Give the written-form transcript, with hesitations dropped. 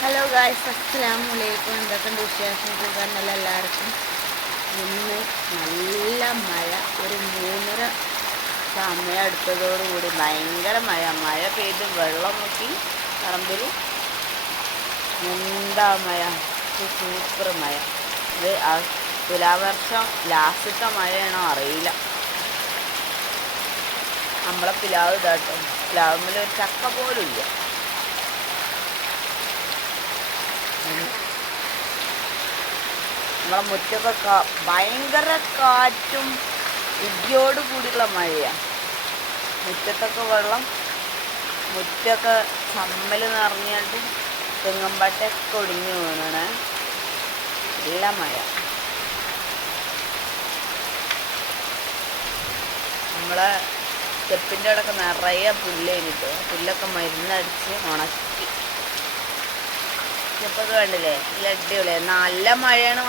Hello guys, അസ്സലാമു അലൈക്കും. എന്തൊക്കെയുണ്ട് വിശേഷം? സുഖമെന്നല്ല എല്ലാവർക്കും. ഇന്ന് നല്ല മഴ, ഒരു 3:30 സമയം എടുത്തതോടുകൂടി ഭയങ്കര മഴ പെയ്ത് വെള്ളം നോക്കി പറമ്പിൽ. എന്താ മഴ, സൂപ്പർ മഴ. ഇത് തുലാവർഷം ലാസ്റ്റത്തെ മഴയാണോ അറിയില്ല. നമ്മളെ പിലാവ് ഇതാട്ടോ, പിലാവുമ്മൽ ഒരു ചക്ക പോലും ഇല്ല. നമ്മളെ മുറ്റൊക്കെ ഭയങ്കര കാറ്റും ഇടിയോട് കൂടിയുള്ള മഴയാണ്. മുറ്റത്തൊക്കെ വെള്ളം, മുറ്റൊക്കെ ചമ്മൽ നിറഞ്ഞിട്ട് തെങ്ങമ്പട്ടയൊക്കെ ഒടിഞ്ഞു വീണാണ്. നല്ല മഴ. നമ്മളെ സ്റ്റെപ്പിൻ്റെ അവിടെയൊക്കെ നിറയെ പുല്ല് കഴിഞ്ഞിട്ട് പുല്ലൊക്കെ മരുന്നടിച്ച് ഉണക്കി. ഇപ്പോൾ കണ്ടില്ലേ, നല്ല അടിപൊളിയാണ്. നല്ല മഴയാണ്.